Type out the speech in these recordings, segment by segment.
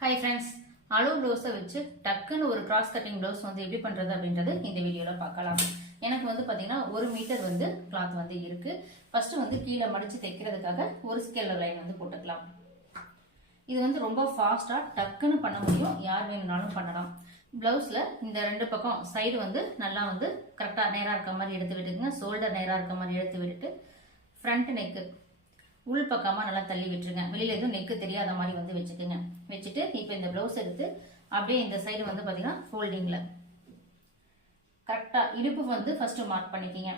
Hi friends அளவு ப்ளவுஸை வச்சு டக்குன்னு ஒரு கிராஸ் கட்டிங் ப்ளவுஸ் வந்து எப்படி பண்ணுறது அப்படின்றது இந்த வீடியோவில் பார்க்கலாம். எனக்கு வந்து பார்த்தீங்கன்னா ஒரு மீட்டர் வந்து கிளாத் வந்து இருக்குது ஃபஸ்ட்டு வந்து கீழே மடித்து தைக்கிறதுக்காக ஒரு ஸ்கேல் லைன் வந்து போட்டுக்கலாம். இது வந்து ரொம்ப ஃபாஸ்ட்டாக டக்குன்னு பண்ண முடியும். யார் வேணும்னாலும் பண்ணலாம். ப்ளவுஸில் இந்த ரெண்டு பக்கம் சைடு வந்து நல்லா வந்து கரெக்டாக நேராக இருக்க மாதிரி எடுத்து விட்டுக்குங்க. ஷோல்டர் நேராக இருக்க மாதிரி எடுத்து விட்டுட்டு ஃப்ரண்ட் நெக்கு உள் பக்கமாக நல்லா தள்ளி விட்டுருங்க. வெளியில் எதுவும் நெக்கு தெரியாத மாதிரி வந்து வச்சுக்கோங்க. வச்சுட்டு இப்போ இந்த ப்ளவுஸ் எடுத்து அப்படியே இந்த சைடு வந்து பார்த்தீங்கன்னா ஃபோல்டிங்கில் கரெக்டாக இடுப்பு வந்து ஃபஸ்ட்டு மார்க் பண்ணிக்கிங்க.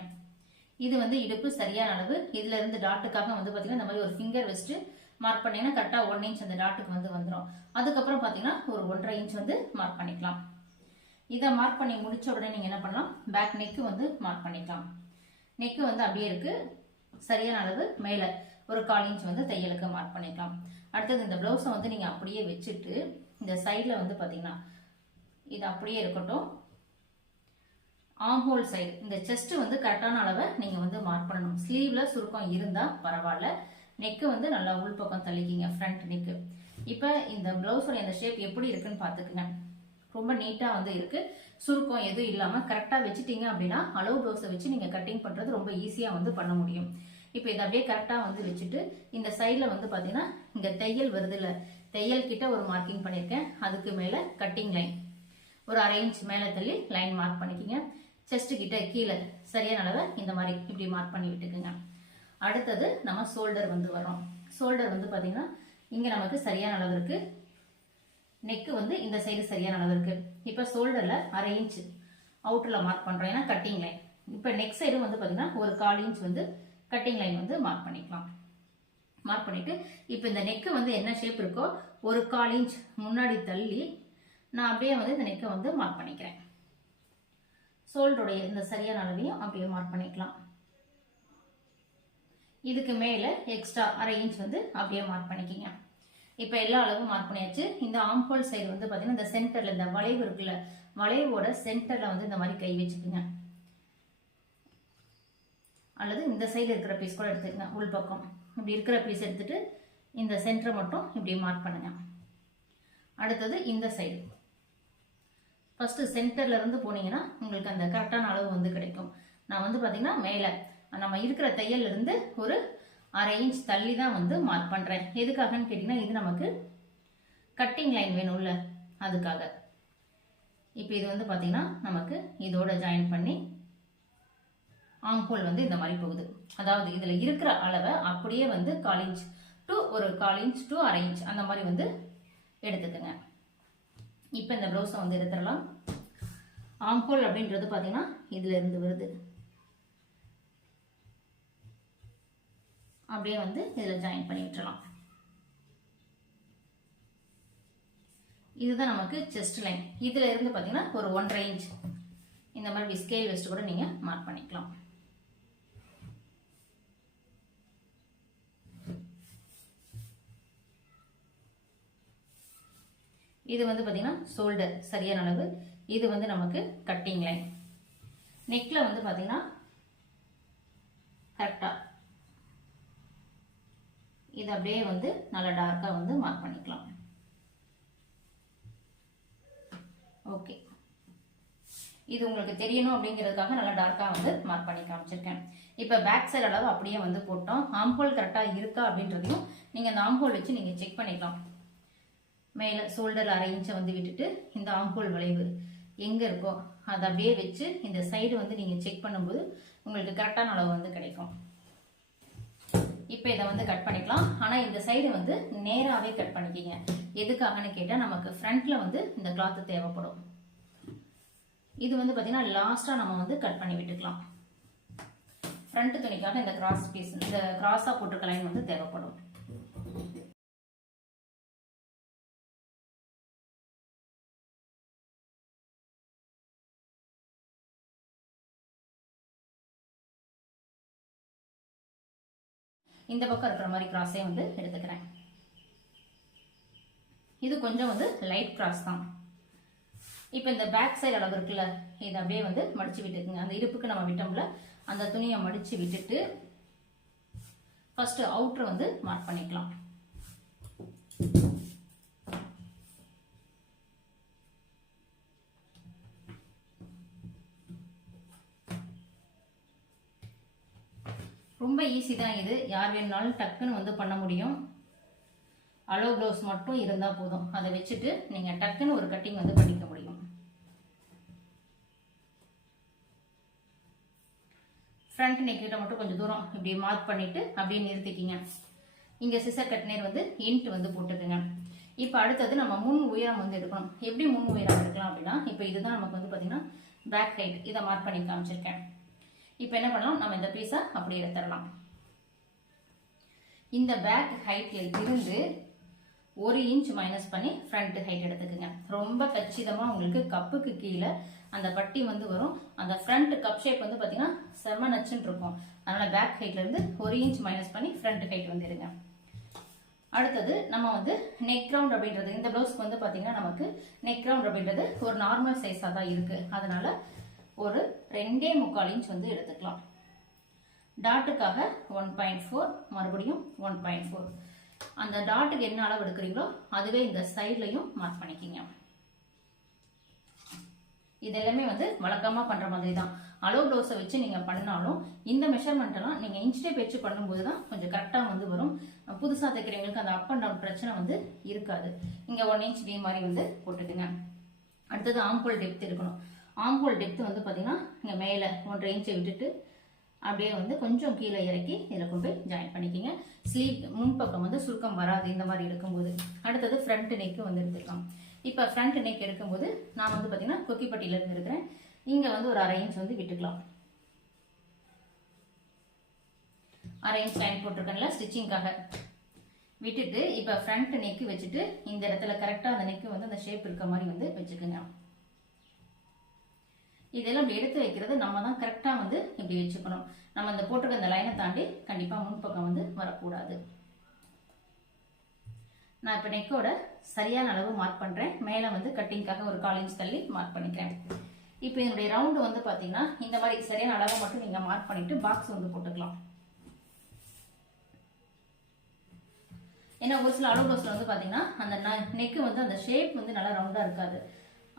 இது வந்து இடுப்பு சரியான அளவு. இதுல இருந்து டாட்டுக்காக வந்து பார்த்தீங்கன்னா இந்த மாதிரி ஒரு ஃபிங்கர் வச்சுட்டு மார்க் பண்ணீங்கன்னா கரெக்டாக ஒன் இன்ச் அந்த டாட்டுக்கு வந்து வந்துடும் அதுக்கப்புறம் பார்த்தீங்கன்னா ஒரு ஒன்றரை இன்ச் வந்து மார்க் பண்ணிக்கலாம். இதை மார்க் பண்ணி முடிச்ச உடனே நீங்கள் என்ன பண்ணலாம்? பேக் நெக்கு வந்து மார்க் பண்ணிக்கலாம். நெக்கு வந்து அப்படியே இருக்கு. சரியான அளவு மேலே. ஒரு கால் இன்ச் வந்து தையலுக்கு மார்க் பண்ணிக்கலாம். அடுத்தது இந்த ப்ளவுஸை வந்து நீங்கள் அப்படியே வச்சுட்டு இந்த சைடில் வந்து பார்த்தீங்கன்னா இது அப்படியே இருக்கட்டும். ஆம்ஹோல் சைடு இந்த செஸ்ட் வந்து கரெக்டான அளவை நீங்கள் வந்து மார்க் பண்ணணும். ஸ்லீவில் சுருக்கம் இருந்தால் பரவாயில்ல. நெக்கு வந்து நல்லா உள்பக்கம் தள்ளிக்கிங்க ஃப்ரண்ட் நெக்கு இப்போ இந்த ப்ளவுஸோட இந்த ஷேப் எப்படி இருக்குன்னு பார்த்துக்குங்க ரொம்ப நீட்டாக வந்து இருக்குது சுருக்கம் எதுவும் இல்லாமல் கரெக்டாக வச்சுட்டீங்க அப்படின்னா அளவு ப்ளவுஸை வச்சு நீங்கள் கட்டிங் பண்ணுறது ரொம்ப ஈஸியாக வந்து பண்ண முடியும். இப்போ இதை அப்படியே கரெக்டாக வந்து வச்சுட்டு இந்த சைடில் வந்து பார்த்தீங்கன்னா இங்கே தையல் வருது இல்லை? தையல் கிட்ட ஒரு மார்க்கிங் பண்ணியிருக்கேன் அதுக்கு மேலே கட்டிங் லைன் ஒரு அரை இன்ச் மேலே தள்ளி லைன் மார்க் பண்ணிக்கிங்க. செஸ்ட் கிட்ட கீழே சரியான அளவை இந்த மாதிரி இப்படி மார்க் பண்ணி விட்டுக்குங்க. அடுத்தது நம்ம ஷோல்டர் வந்து வரோம் ஷோல்டர் வந்து பார்த்தீங்கன்னா இங்கே நமக்கு சரியான அளவு இருக்கு. நெக்கு வந்து இந்த சைடு சரியான அளவு இருக்கு. இப்போ ஷோல்டரில் அரை இன்ச் அவுட்டரில் மார்க் பண்ணுறோம் ஏன்னா கட்டிங் லைன் இப்போ நெக் சைடும் வந்து பார்த்தீங்கன்னா ஒரு கால் இன்ச் வந்து கட்டிங் லைன் வந்து மார்க் பண்ணிக்கலாம். மார்க் பண்ணிட்டு இப்போ இந்த நெக்கு வந்து என்ன ஷேப் இருக்கோ ஒரு கால் இன்ச் முன்னாடி தள்ளி நான் அப்படியே வந்து இந்த நெக்கை வந்து மார்க் பண்ணிக்கிறேன். சோல்டருடைய இந்த சரியான அளவையும் அப்படியே மார்க் பண்ணிக்கலாம். இதுக்கு மேலே எக்ஸ்ட்ரா அரை இன்ச் வந்து அப்படியே மார்க் பண்ணிக்கிங்க. இப்போ எல்லா அளவும் மார்க் பண்ணியாச்சு. இந்த ஆம்போல் சைடு வந்து பார்த்தீங்கன்னா இந்த சென்டரில் இந்த வளைவு இருக்குல்ல வளைவோட சென்டரில் வந்து இந்த மாதிரி கை வச்சுக்குங்க. அல்லது இந்த சைடு இருக்கிற பீஸ் கூட எடுத்துக்கங்க உள் பக்கம் இப்படி இருக்கிற பீஸ் எடுத்துட்டு இந்த சென்டரை மட்டும் இப்படி மார்க் பண்ணுங்க. அடுத்தது இந்த சைடு ஃபஸ்ட்டு சென்டர்ல இருந்து போனீங்கன்னா உங்களுக்கு அந்த கரெக்டான அளவு வந்து கிடைக்கும். நான் வந்து பார்த்தீங்கன்னா மேலே. நம்ம இருக்கிற தையல்லிருந்து ஒரு அரை இன்ச் தள்ளி தான் வந்து மார்க் பண்ணுறேன் எதுக்காகன்னு கேட்டிங்கன்னா இது நமக்கு கட்டிங் லைன் வேணும்ல அதுக்காக. இப்போ இது வந்து பார்த்தீங்கன்னா நமக்கு இதோட ஜாயின் பண்ணி ஆம்போல் வந்து இந்த மாதிரி போகுது. அதாவது இதில் இருக்கிற அளவை அப்படியே வந்து கால் இன்ச் டு ஒரு கால் இன்ச் டு அரை இன்ச் அந்த மாதிரி வந்து எடுத்துக்கோங்க. இப்போ இந்த ப்ளவுஸை வந்து எடுத்துடலாம். ஆம்போல் அப்படின்றது பார்த்தீங்கன்னா இதுல இருந்து வருது. அப்படியே வந்து இதில் ஜாயின் பண்ணி விட்டுறலாம். இதுதான் நமக்கு செஸ்ட் லைன் இதுல இருந்து பார்த்தீங்கன்னா ஒரு ஒன்றரை இன்ச் இந்த மாதிரி ஸ்கேல் வச்சுட்டு கூட நீங்கள் மார்க் பண்ணிக்கலாம். இது வந்து பார்த்தீங்கன்னா ஷோல்டர் சரியான அளவு. இது வந்து நமக்கு கட்டிங் லைன் நெக்கில் வந்து பார்த்தீங்கன்னா கரெக்டாக இது அப்படியே வந்து நல்லா டார்க்காக வந்து மார்க் பண்ணிக்கலாம். ஓகே இது உங்களுக்கு தெரியணும் அப்படிங்கிறதுக்காக நல்லா டார்க்காக வந்து மார்க் பண்ணி காமிச்சிருக்கேன். இப்போ பேக் சைடு அளவு அப்படியே வந்து போட்டோம். ஆம்போல் கரெக்டாக இருக்கா அப்படின்றதையும் நீங்கள் அந்த ஆம்போல் வச்சு நீங்கள் செக் பண்ணிக்கலாம். மேலே ஷோல்டர் அரை இன்ச்சை வந்து விட்டுட்டு இந்த ஆம்போல் வளைவு எங்கே இருக்கோ அதை அப்படியே வச்சு இந்த சைடு வந்து நீங்கள் செக் பண்ணும்போது உங்களுக்கு கரெக்டான அளவு வந்து கிடைக்கும். இப்போ இதை வந்து கட் பண்ணிக்கலாம். ஆனால் இந்த சைடு வந்து நேராகவே கட் பண்ணிக்கிங்க. எதுக்காகன்னு கேட்டால் நமக்கு ஃப்ரண்ட்டில் வந்து இந்த கிளாத்து தேவைப்படும். இது வந்து பார்த்தீங்கன்னா லாஸ்ட்டாக நம்ம வந்து கட் பண்ணி விட்டுக்கலாம். ஃப்ரண்ட் துணிக்காக இந்த கிராஸ் பீஸ் இந்த கிராஸாக போட்டிருக்க லைன் வந்து தேவைப்படும். இந்த பக்கம் இருக்கிற மாதிரி கிராஸே வந்து எடுத்துக்கிறேன். இது கொஞ்சம் வந்து லைட் கிராஸ் தான். இப்போ இந்த பேக் சைடு அளவு இருக்குல்ல இதை அப்படியே வந்து மடிச்சு விட்டுக்குங்க. அந்த இருப்புக்கு நம்ம விட்டோம்ல அந்த துணியை மடிச்சு விட்டுட்டு ஃபர்ஸ்ட் அவுட்ரு வந்து மார்க் பண்ணிக்கலாம். ரொம்ப ஈஸி தான் இது. யார் வேணுனாலும் டக்குன்னு வந்து பண்ண முடியும். அலோ க்ளவுஸ் மட்டும் இருந்தால் போதும். அதை வச்சுட்டு நீங்கள் டக்குன்னு ஒரு கட்டிங் வந்து பண்ணிக்க முடியும். ஃப்ரண்ட் நெக்கிட்ட மட்டும் கொஞ்சம் தூரம் இப்படி மார்க் பண்ணிவிட்டு அப்படியே நிறுத்திக்கிங்க. இங்கே சிசர் கட்னேர் வந்து இன்ட் வந்து போட்டுக்குங்க. இப்போ அடுத்தது நம்ம முன் உயரம் வந்து எடுக்கணும். எப்படி முன் உயரம் எடுக்கலாம் அப்படின்னா இப்போ இதுதான் நமக்கு வந்து பார்த்தீங்கன்னா பேக் ஹைட் இதை மார்க் பண்ணி காமிச்சிருக்கேன். இப்போ என்ன பண்ணலாம்? நம்ம இந்த பீஸை அப்படியே எடுத்துடலாம். இந்த பேக் ஹைட்ல இருந்து ஒரு இன்ச் மைனஸ் பண்ணி ஃப்ரண்ட் ஹைட் எடுத்துக்கோங்க. ரொம்ப கச்சிதமாக உங்களுக்கு கப்புக்கு கீழே அந்த பட்டி வந்து வரும். அந்த ஃப்ரண்ட் கப் ஷேப் வந்து பார்த்தீங்கன்னா செம்ம நச்சுன்னு இருக்கும். அதனால் பேக் ஹைட்லேருந்து ஒரு இன்ச் மைனஸ் பண்ணி ஃப்ரண்ட் ஹைட் வந்து எடுங்க அடுத்தது நம்ம வந்து நெக் ரவுண்ட் அப்படின்றது இந்த ப்ளவுஸ்க்கு வந்து பார்த்தீங்கன்னா நமக்கு நெக் ரவுண்ட் அப்படின்றது ஒரு நார்மல் சைஸாக தான் இருக்குது அதனால ஒரு ரெண்டே முக்கால் இன்ச் வந்து எடுத்துக்கலாம். டாட்டுக்காக ஒன் பாயிண்ட் ஃபோர் மறுபடியும் ஒன் பாயிண்ட் ஃபோர் அந்த டாட்டுக்கு என்ன அளவு எடுக்கிறீங்களோ அதுவே இந்த சைட்லையும் மார்க் பண்ணிக்கிங்க. இது எல்லாமே வந்து வழக்கமாக பண்ணுற மாதிரி தான் அளவு ப்ளவுஸை வச்சு நீங்கள் பண்ணாலும் இந்த மெஷர்மெண்ட்டெல்லாம் நீங்கள் இன்ச் டேப் வச்சு பண்ணும்போது தான் கொஞ்சம் கரெக்டாக வந்து வரும். புதுசாக தைக்கிறவங்களுக்கு அந்த அப் அண்ட் டவுன் பிரச்சனை வந்து இருக்காது. இங்கே ஒன் இன்ச் வி மாதிரி வந்து போட்டுக்குங்க. அடுத்தது ஆம்பிள் டெப்த் இருக்கணும் ஆம்போல் டெப்த் வந்து பார்த்தீங்கன்னா இங்கே மேலே ஒன்றரை இன்ச்சை விட்டுட்டு அப்படியே வந்து கொஞ்சம் கீழே இறக்கி இதில் கொண்டு போய் ஜாயின் பண்ணிக்கிங்க. ஸ்லீவ் முன்பக்கம் வந்து சுருக்கம் வராது இந்த மாதிரி இருக்கும்போது அடுத்தது ஃப்ரண்ட் நெக்கு வந்து எடுத்துக்கலாம் இப்போ ஃப்ரண்ட் நெக் எடுக்கும்போது நான் வந்து பார்த்தீங்கன்னா கொக்கிப்பட்டியிலேருந்து இருக்கிறேன் இங்கே வந்து ஒரு அரை இன்ச் வந்து விட்டுக்கலாம். அரை இன்ச் லைன் போட்டிருக்கேன்ல ஸ்டிச்சிங்காக விட்டுட்டு இப்போ ஃப்ரண்ட் நெக்கு வச்சுட்டு இந்த இடத்துல கரெக்டாக அந்த நெக்கு வந்து அந்த ஷேப் இருக்க மாதிரி வந்து வச்சுக்கோங்க. இதெல்லாம் இப்படி எடுத்து வைக்கிறது நம்ம தான் கரெக்டாக வந்து இப்படி வச்சுக்கணும். நம்ம இந்த போட்டிருக்க இந்த லைனை தாண்டி கண்டிப்பாக முன்பக்கம் வந்து வரக்கூடாது. நான் இப்போ நெக்கோட சரியான அளவு மார்க் பண்ணுறேன் மேலே வந்து கட்டிங்காக ஒரு கால் இன்ச் தள்ளி மார்க் பண்ணிக்கிறேன். இப்போ என்னுடைய ரவுண்டு வந்து பார்த்தீங்கன்னா இந்த மாதிரி சரியான அளவை மட்டும் நீங்கள் மார்க் பண்ணிவிட்டு பாக்ஸ் வந்து போட்டுக்கலாம். ஏன்னா ஒரு சில அளவு ப்ளவுஸில் வந்து பார்த்தீங்கன்னா அந்த நெக்கு வந்து அந்த ஷேப் வந்து நல்லா ரவுண்டாக இருக்காது.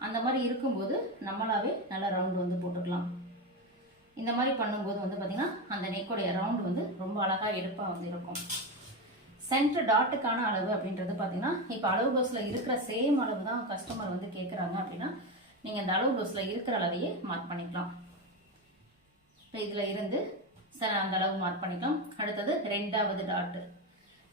அந்த மாதிரி இருக்கும்போது நம்மளாவே நல்லா ரவுண்டு வந்து போட்டுக்கலாம். இந்த மாதிரி பண்ணும்போது வந்து பார்த்திங்கன்னா அந்த நெக்கோடைய ரவுண்டு வந்து ரொம்ப அழகாக எடுப்பாக வந்து இருக்கும். சென்டர் டாட்டுக்கான அளவு அப்படின்றது பார்த்தீங்கன்னா இப்போ அளவு ப்ளவுஸில் இருக்கிற சேம் அளவு தான் கஸ்டமர் வந்து கேட்குறாங்க அப்படின்னா நீங்கள் அந்த அளவு ப்ளவுஸில் இருக்கிற அளவையே மார்க் பண்ணிக்கலாம். இப்போ இதில் இருந்து சார் அந்த அளவு மார்க் பண்ணிக்கலாம். அடுத்தது ரெண்டாவது டாட்டு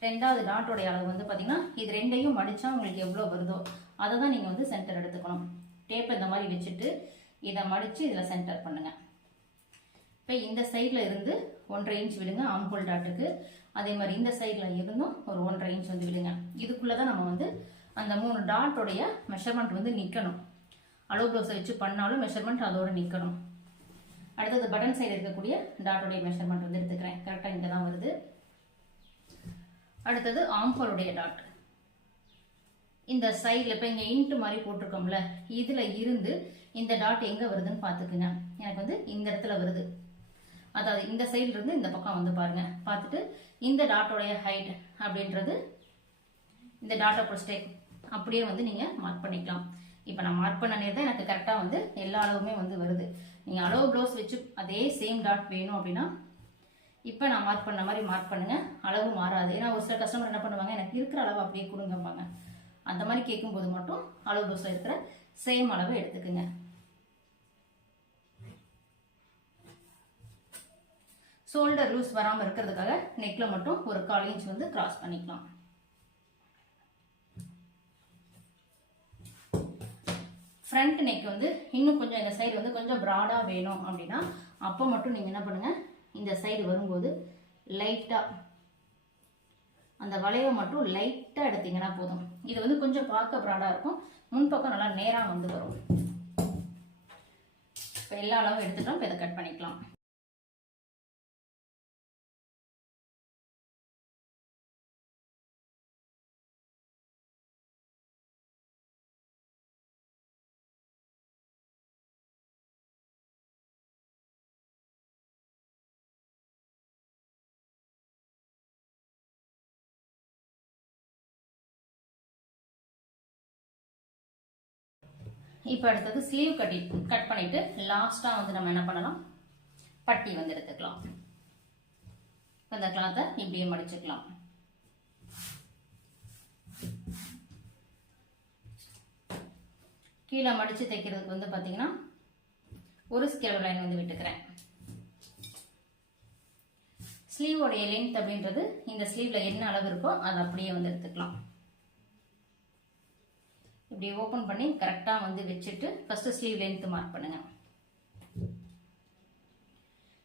ரெண்டாவது டாட்டோடைய அளவு வந்து பார்த்தீங்கன்னா இது ரெண்டையும் மடித்தா உங்களுக்கு எவ்வளோ வருதோ அதை தான் நீங்கள் வந்து சென்டர் எடுத்துக்கணும். டேப்பை இந்த மாதிரி வச்சுட்டு இதை மடித்து இதில் சென்டர் பண்ணுங்கள் இப்போ இந்த சைடில் இருந்து ஒன்றரை இன்ச் விடுங்க அம்புல் டாட்டுக்கு அதே மாதிரி இந்த சைடில் இருந்தும் ஒரு ஒன்றரை இன்ச் வந்து விடுங்க. இதுக்குள்ளே தான் நம்ம வந்து அந்த மூணு டாட்டோடைய மெஷர்மெண்ட் வந்து நிற்கணும் அளவு ப்ளவுஸை வச்சு பண்ணாலும் மெஷர்மெண்ட் அதோடு நிற்கணும் அடுத்தது பட்டன் சைடு இருக்கக்கூடிய டாட்டோடைய மெஷர்மெண்ட் வந்து எடுத்துக்கிறேன். கரெக்டாக இங்கே தான் வருது. அடுத்தது ஆம்போலுடைய டாட் இந்த சைடில் இப்போ இங்கே இன்ட்டு மாதிரி போட்டிருக்கோம்ல இதில் இருந்து இந்த டாட் எங்கே வருதுன்னு பார்த்துக்குங்க. எனக்கு வந்து இந்த இடத்துல வருது. அதாவது இந்த சைட்லேருந்து இந்த பக்கம் வந்து பாருங்க. பார்த்துட்டு இந்த டாட்டோடைய ஹைட் அப்படின்றது இந்த டாட்டை பிடிச்சிட்டே அப்படியே வந்து நீங்கள் மார்க் பண்ணிக்கலாம். இப்போ நான் மார்க் பண்ண நேரம் தான் எனக்கு கரெக்டாக வந்து எல்லா அளவுமே வந்து வருது. நீங்கள் அளவு ப்ளவுஸ் வச்சு அதே சேம் டாட் வேணும் அப்படின்னா இப்போ நான் மார்க் பண்ண மாதிரி மார்க் பண்ணுங்கள் அளவு மாறாது. ஏன்னா ஒரு சில கஸ்டமர் என்ன பண்ணுவாங்க எனக்கு இருக்கிற அளவு அப்படியே கொடுங்கம்பாங்க. அந்த மாதிரி கேட்கும்போது மட்டும் அளவு தோசை இருக்கிற சேம் அளவு எடுத்துக்குங்க. ஷோல்டர் லூஸ் வராமல் இருக்கிறதுக்காக நெக்கில் மட்டும் ஒரு கால் இன்ச் வந்து கிராஸ் பண்ணிக்கலாம். ஃப்ரண்ட் நெக் வந்து இன்னும் கொஞ்சம் இந்த சைடு வந்து கொஞ்சம் ப்ராடாக வேணும் அப்படின்னா அப்போ மட்டும் நீங்கள் என்ன பண்ணுங்கள் இந்த சைடு வரும்போது லைட்டாக அந்த வளைவை மட்டும் லைட்டாக எடுத்தீங்கன்னா போதும். இது வந்து கொஞ்சம் பார்க்க ப்ராடாக இருக்கும். முன்பக்கம் நல்லா நேராக வந்து வரும். இப்போ எல்லா அளவும் எடுத்துட்டோம். இப்போ இதை கட் பண்ணிக்கலாம். இப்போ அடுத்தது ஸ்லீவ் கட்டி கட் பண்ணிவிட்டு லாஸ்ட்டாக வந்து நம்ம என்ன பண்ணலாம்? பட்டி வந்து எடுத்துக்கலாம். இந்த கிளாத்தை இப்படியே மடிச்சுக்கலாம். கீழே மடித்து தைக்கிறதுக்கு வந்து பார்த்தீங்கன்னா ஒரு ஸ்கேல் லைன் வந்து விட்டுக்கிறேன். ஸ்லீவோடைய லென்த் அப்படின்றது இந்த ஸ்லீவில் என்ன அளவு இருக்கோ அதை அப்படியே வந்து எடுத்துக்கலாம். இப்படி ஓப்பன் பண்ணி கரெக்டாக வந்து வச்சுட்டு ஃபர்ஸ்ட் ஸ்லீவ் லென்த் மார்க் பண்ணுங்க.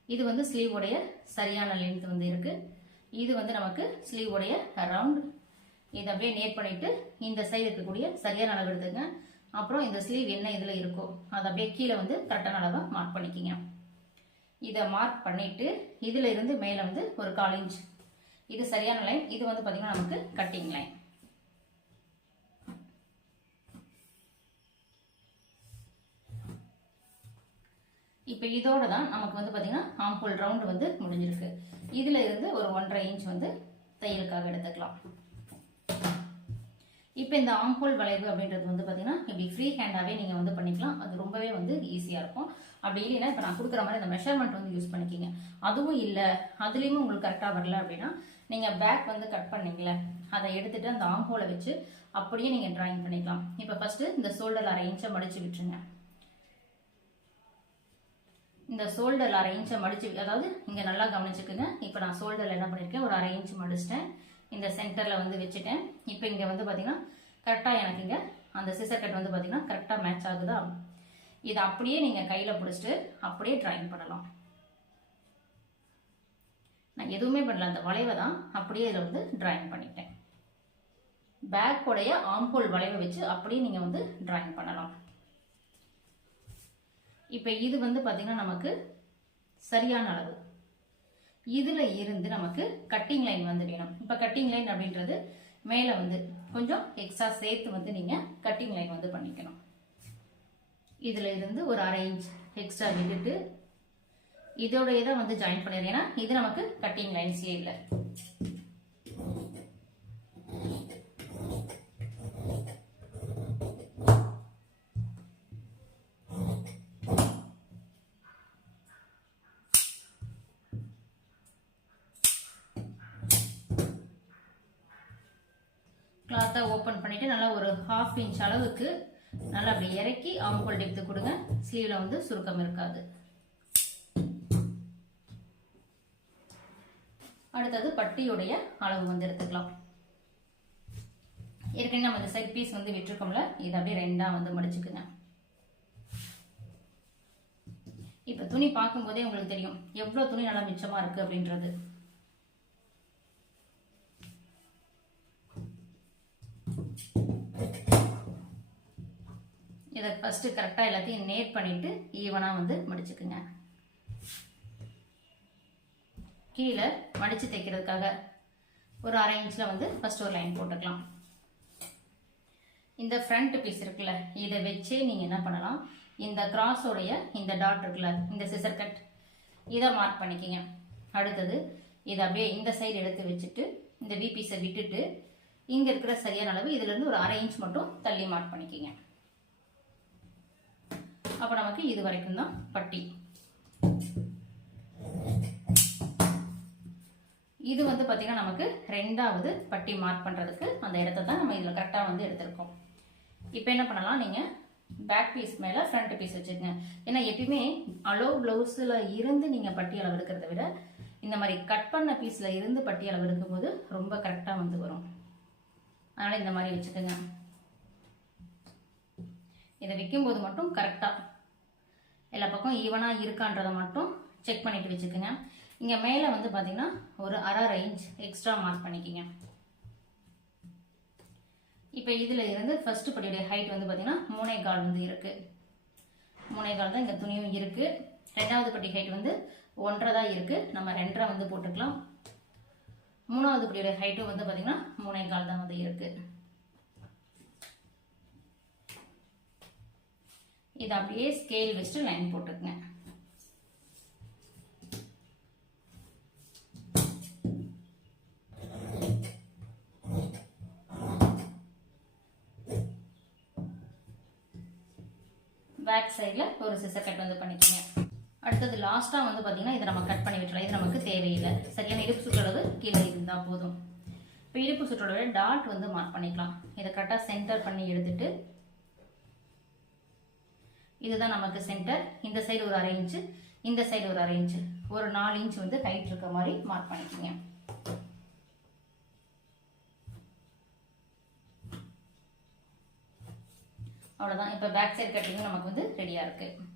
இது வந்து ஸ்லீவ் உடைய சரியான லென்த் வந்து இருக்கு. இது வந்து நமக்கு ஸ்லீவ் உடைய ரவுண்ட் இதை அப்படியே நேர் பண்ணிட்டு இந்த சைடு இருக்கக்கூடிய சரியான அளவு எடுத்துங்க அப்புறம் இந்த ஸ்லீவ் என்ன இதில் இருக்கோ அதை அப்படியே கீழே வந்து கரெக்டான அளவை மார்க் பண்ணிக்கிங்க. இதை மார்க் பண்ணிட்டு இதுல இருந்து மேலே வந்து ஒரு கால் இன்ச் இது சரியான லைன் இது வந்து பார்த்திங்கன்னா நமக்கு கட்டிங் லைன் இப்போ இதோட தான் நமக்கு வந்து பார்த்திங்கன்னா ஆம்பூல் ரவுண்டு வந்து முடிஞ்சிருக்கு. இதுல இருந்து ஒரு ஒன்றரை இன்ச் வந்து தையலுக்காக எடுத்துக்கலாம். இப்போ இந்த ஆம்பூல் வளைவு அப்படின்றது வந்து பார்த்தீங்கன்னா இப்படி ஃப்ரீ ஹேண்டாகவே நீங்கள் வந்து பண்ணிக்கலாம். அது ரொம்பவே வந்து ஈஸியாக இருக்கும். அப்படி இல்லைன்னா இப்போ நான் கொடுக்குற மாதிரி இந்த மெஷர்மெண்ட் வந்து யூஸ் பண்ணிக்கிங்க. அதுவும் இல்லை அதுலேயுமே உங்களுக்கு கரெக்டாக வரல அப்படின்னா நீங்கள் பேக் வந்து கட் பண்ணீங்களே அதை எடுத்துட்டு அந்த ஆம்பூலை வச்சு அப்படியே நீங்கள் டிராயிங் பண்ணிக்கலாம். இப்போ ஃபர்ஸ்ட் இந்த ஷோல்டர் அரை இன்ச்சை மடிச்சு விட்டுருங்க. இந்த ஷோல்டரில் அரை இன்ச்சை மடிச்சு அதாவது இங்கே நல்லா கவனிச்சுக்குங்க. இப்போ நான் ஷோல்டரில் என்ன பண்ணியிருக்கேன் ஒரு அரை இன்ச் மடிச்சிட்டேன். இந்த சென்டரில் வந்து வச்சுட்டேன். இப்போ இங்கே வந்து பார்த்தீங்கன்னா கரெக்டாக எனக்கு இங்கே அந்த சிசர் கட் வந்து பார்த்தீங்கன்னா கரெக்டாக மேட்ச் ஆகுதா? இதை அப்படியே நீங்கள் கையில் பிடிச்சிட்டு அப்படியே ட்ராயிங் பண்ணலாம். நான் எதுவுமே பண்ணல. அந்த வளைவை தான் அப்படியே இதில் வந்து ட்ராயிங் பண்ணிட்டேன். பேக்கோடைய ஆம்போல் வளைவை வச்சு அப்படியே நீங்கள் வந்து ட்ராயிங் பண்ணலாம். இப்போ இது வந்து பார்த்தீங்கன்னா நமக்கு சரியான அளவு. இதில் இருந்து நமக்கு கட்டிங் லைன் வந்து வேணும். இப்போ கட்டிங் லைன் அப்படின்றது மேலே வந்து கொஞ்சம் எக்ஸ்ட்ரா சேர்த்து வந்து நீங்கள் கட்டிங் லைன் வந்து பண்ணிக்கணும். இதில் இருந்து ஒரு அரை இன்ச் எக்ஸ்ட்ரா விட்டுட்டு இதோட தான் வந்து ஜாயின் பண்ணிடுறேன். ஏன்னா இது நமக்கு கட்டிங் லைன்ஸே இல்லை கிளாத்தை ஓப்பன் பண்ணிவிட்டு நல்லா ஒரு ஹாஃப் இன்ச் அளவுக்கு நல்லா அப்படி இறக்கி ஆம்பல் டெப்த்து கொடுங்க. ஸ்லீவில் வந்து சுருக்கம் இருக்காது. அடுத்தது பட்டியுடைய அளவு வந்து எடுத்துக்கலாம். ஏற்கனவே நம்ம இந்த சைட் பீஸ் வந்து விட்டுருக்கோம்ல இதை அப்படியே ரெண்டாக வந்து மடிச்சுக்குங்க. இப்போ துணி பார்க்கும்போதே உங்களுக்கு தெரியும் எவ்வளோ துணி நல்லா மிச்சமாக இருக்குது அப்படின்றது. இதை ஃபஸ்ட்டு கரெக்டாக எல்லாத்தையும் நேர் பண்ணிவிட்டு ஈவனாக வந்து மடிச்சுக்குங்க. கீழே மடித்து தைக்கிறதுக்காக ஒரு அரை இன்ச்சில் வந்து ஃபஸ்ட் ஒரு லைன் போட்டுக்கலாம். இந்த ஃப்ரண்ட் பீஸ் இருக்குல்ல இதை வச்சே நீங்கள் என்ன பண்ணலாம்? இந்த கிராஸோடைய இந்த டாட் இருக்குல்ல இந்த சிசர் கட் இதை மார்க் பண்ணிக்கிங்க. அடுத்தது இதை அப்படியே இந்த சைடு எடுத்து வச்சுட்டு இந்த பிபிஸை விட்டுட்டு இங்கே இருக்கிற சரியான அளவு இதுலேருந்து ஒரு அரை இன்ச் மட்டும் தள்ளி மார்க் பண்ணிக்கிங்க. அப்போ நமக்கு இது வரைக்கும் தான் பட்டி. இது வந்து பார்த்திங்கன்னா நமக்கு ரெண்டாவது பட்டி மார்க் பண்ணுறதுக்கு அந்த இடத்த தான் நம்ம இதில் கரெக்டாக வந்து எடுத்திருக்கோம். இப்போ என்ன பண்ணலாம்? நீங்கள் பேக் பீஸ் மேலே ஃப்ரண்ட் பீஸ் வச்சுக்கோங்க. ஏன்னா எப்பயுமே அலோ ப்ளவுஸில் இருந்து நீங்கள் பட்டி அளவு எடுக்கிறத விட இந்த மாதிரி கட் பண்ண பீஸில் இருந்து பட்டி அளவு எடுக்கும்போது ரொம்ப கரெக்டாக வந்து வரும். அதனால் இந்த மாதிரி வச்சுக்கோங்க. இதை வைக்கும்போது மட்டும் கரெக்டாக எல்லா பக்கம் ஈவனாக இருக்கான்றதை மட்டும் செக் பண்ணிட்டு வச்சுக்கோங்க. இங்கே மேலே வந்து பார்த்தீங்கன்னா ஒரு அரை ரேஞ்ச் எக்ஸ்ட்ரா மார்க் பண்ணிக்கிங்க. இப்போ இதில் இருந்து ஃபஸ்ட்டு படியுடைய ஹைட் வந்து பார்த்தீங்கன்னா மூணே கால் வந்து இருக்குது மூணே கால் தான் இங்கே துணியும் இருக்குது ரெண்டாவது பட்டி ஹைட் வந்து ஒன்றரை தான் இருக்குது நம்ம ரெண்டரை வந்து போட்டுக்கலாம். மூணாவது படியுடைய ஹைட்டும் வந்து பார்த்தீங்கன்னா மூணே கால் தான் வந்து இருக்குது இதை அப்படியே ஸ்கேல் வச்சுட்டு லைன் போட்டுக்குங்க. பேக் சைடில் ஒரு சிசர் கட் வந்து பண்ணிக்கோங்க. அடுத்தது லாஸ்ட்டாக வந்து பார்த்தீங்கன்னா இதை நம்ம கட் பண்ணி விட்டுலாம் இது நமக்கு தேவையில்லை. சரியான இடுப்பு சுற்றளவு கீழே இருந்தால் போதும். இப்போ இடுப்பு சுற்றளவு டாட் வந்து மார்க் பண்ணிக்கலாம். இதை கரெக்டாக சென்டர் பண்ணி எடுத்துட்டு இதுதான் நமக்கு சென்டர் இந்த சைடு ஒரு அரை இன்ச்சு இந்த சைடு ஒரு அரை இன்ச்சு ஒரு நாலு இன்ச் வந்து ஹைட் இருக்க மாதிரி மார்க் பண்ணிக்கோங்க. அவ்வளோதான் இப்போ பேக் சைடு கட்டிங்கும் நமக்கு வந்து ரெடியாக இருக்குது